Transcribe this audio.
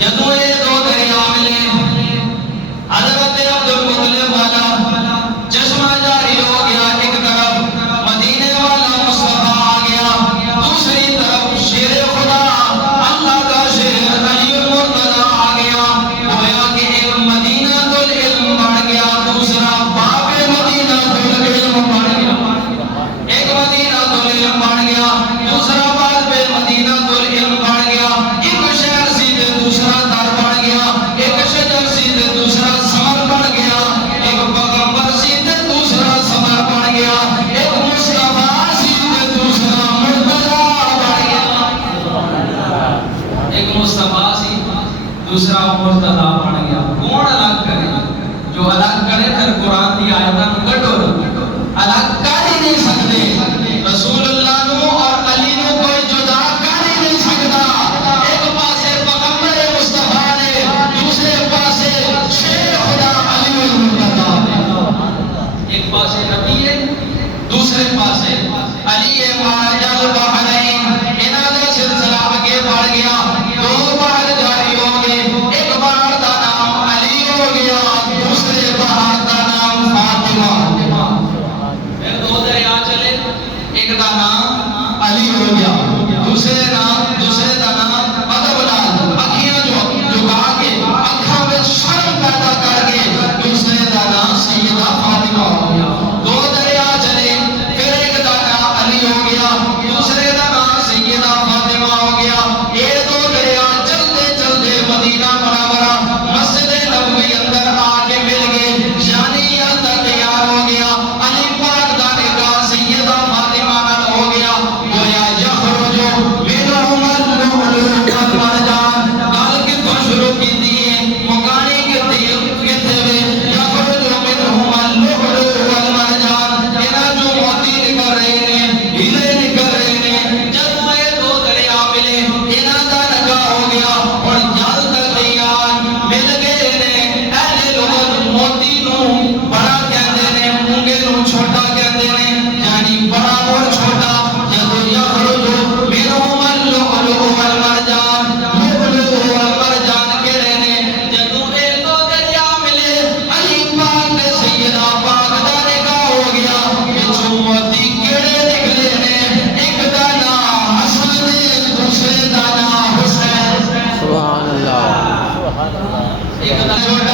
جدوں یہ دو دریا ملے حضرت عبدالمطلب والا چشمہ جاری ہو گیا، ایک طرف مدینے والا مصطفیٰ آ گیا، دوسری طرف شیر خدا اللہ کا شیر علی المرتضیٰ آ گیا۔ گویا کہ ایک مدینہ العلم بن گیا، دوسرا باب مدینہ العلم بن گیا، ایک مدینہ العلم بن گیا، دوسرا باب مدینہ العلم بن گیا، ایک شہر سی تے دوسرا در بن گیا، ایک شجر سی تے دوسرا ثمر بن گیا، ایک پیغمبر سی تے دوسرا ثمر بن گیا، ایک مصطفیٰ سی تے دوسرا مرتضیٰ بن گیا، ایک مصطفیٰ سی دوسرا مرتضیٰ بن گیا۔ کون الگ کرے؟ جو الگ کرے پھر قرآن دی آیتاں کٹو، الگ کر ہی نہیں سکتے، رسول اللہ نو اور علی نو کوئی جدا کر ہی نہیں سکتا۔ ایک پاسے پیغمبر مصطفیٰ نے، دوسرے پاسے شیر خدا علی المرتضیٰ، ایک پاسے نبی ہے، دوسرے پاسے علی مرج البحرین، انہاں دا سلسلہ آگے بڑھ گیا، دو بحر جاری ہو گئے، ایک بحر دا نام علی ہو گیا، دوسرے بحر دا نام فاطمہ، پھر دو دریا چلے، ایک دا نام علی ہو گیا، دوسرے دا نام مدبلال، اکھیاں جو جھکا کے اکھاں وچ شرم پیدا کر کے، دوسرے دا نام سیدہ فاطمہ ہو گیا۔ دو دریا چلے، پھر ایک دا نام علی ہو گیا، دوسرے دا نام سیدہ فاطمہ ہو گیا۔ یہ دو دریا چلتے چلتے مدینہ منورہ مسجد نبوی اندر آ کے مل گئے، یعنی اندر تیار ہو گیا، علی پاک دا نکاح سیدہ فاطمہ نال ہو گیا۔ گویا یخرج منہم اللؤلؤ والمرجان، گل کتوں شروع کیتی ہے، مکانی کتے وے، یخرج منہم اللؤلؤ والمرجان، انہاں جو موتی نکل رہے ہیں، ہیرے نکل رہے ہیں۔ جدوں یہ دو دریا ملے، انہاں دا نکاح ہو گیا، ہن جل تک تیار مل گئے نے۔ اہل لغت موتی نو بڑا کہندے نے، مونگے نو چھوٹا کہندے نے، یعنی بڑا اور چھوٹا۔ جدوں یخرج منہم اللؤلؤ والمرجان، لؤلؤ والمرجان کہڑے نے؟ جدوں یہ دو دریا ملے، علی پاک تے سیدہ پاک دا نکاح ہو گیا، وچوں موتی کہڑے نکلے نے؟ ایک دا نام حسن ہے، دوسرے دا نام حسین، سبحان اللہ، ایک دا چھوٹا